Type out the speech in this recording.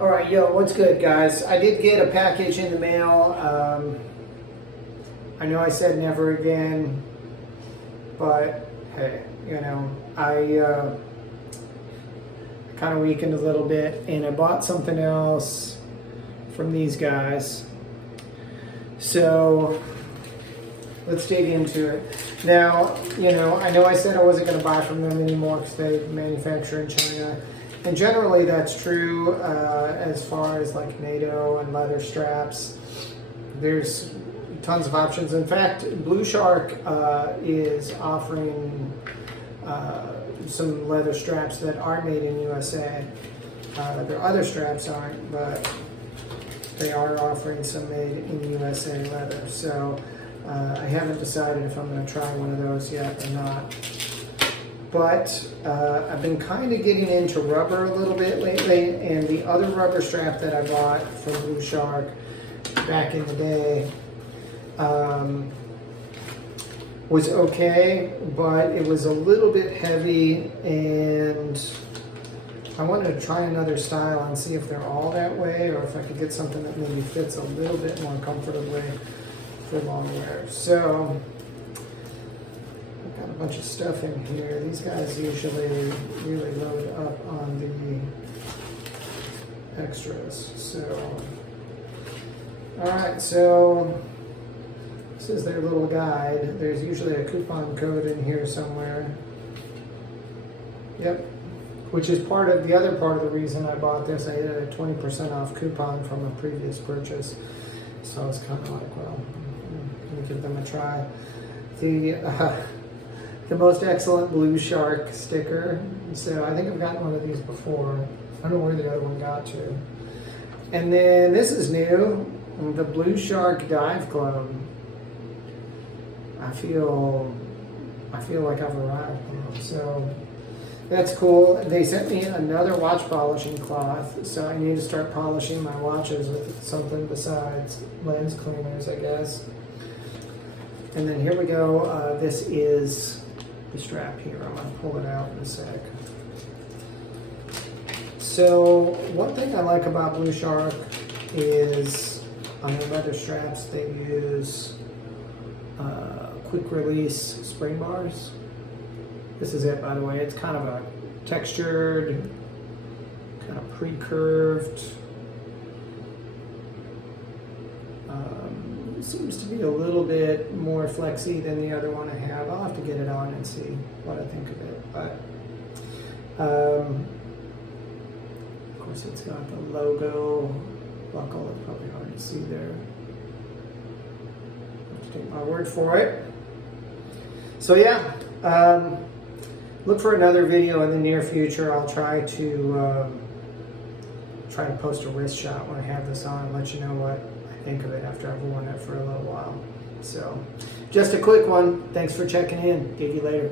All right, yo, what's good, guys? I did get a package in the mail. I know I said never again, but hey, I kind of weakened a little bit, and I bought something else from these guys. So let's dig into it. Now, I know I said I wasn't going to buy from them anymore because they manufacture in China. And generally that's true as far as like NATO and leather straps. There's tons of options. In fact, Blu Shark is offering some leather straps that are made in USA. Their other straps aren't, but they are offering some made in USA leather. So I haven't decided if I'm going to try one of those yet or not. But I've been kind of getting into rubber a little bit lately, and the other rubber strap that I bought from Blu Shark back in the day was okay, but it was a little bit heavy, and I wanted to try another style and see if they're all that way, or if I could get something that maybe fits a little bit more comfortably for long wear. So got a bunch of stuff in here. These guys usually really load up on the extras. So, alright, so this is their little guide. There's usually a coupon code in here somewhere. Yep. Which is the other part of the reason I bought this. I had a 20% off coupon from a previous purchase. So I was kind of like, well, I'm going to give them a try. The most excellent Blu Shark sticker. So I think I've gotten one of these before. I don't know where the other one got to. And then this is new, the Blu Shark Dive Club. I feel like I've arrived now. So that's cool. They sent me another watch polishing cloth, so I need to start polishing my watches with something besides lens cleaners, I guess. And then here we go. This is the strap here. I'm going to pull it out in a sec. So one thing I like about Blu Shark is on their leather straps they use quick release spring bars. This is it, by the way. It's kind of a textured, kind of pre-curved. It seems to be a little bit more flexy than the other one I have. I'll have to get it on and see what I think of it. But of course, it's got the logo buckle. It's probably hard to see there. I'll have to take my word for it. So yeah, look for another video in the near future. I'll try to post a wrist shot when I have this on and let you know what I think of it after I've worn it for a little while. So just a quick one. Thanks for checking in. Give you later.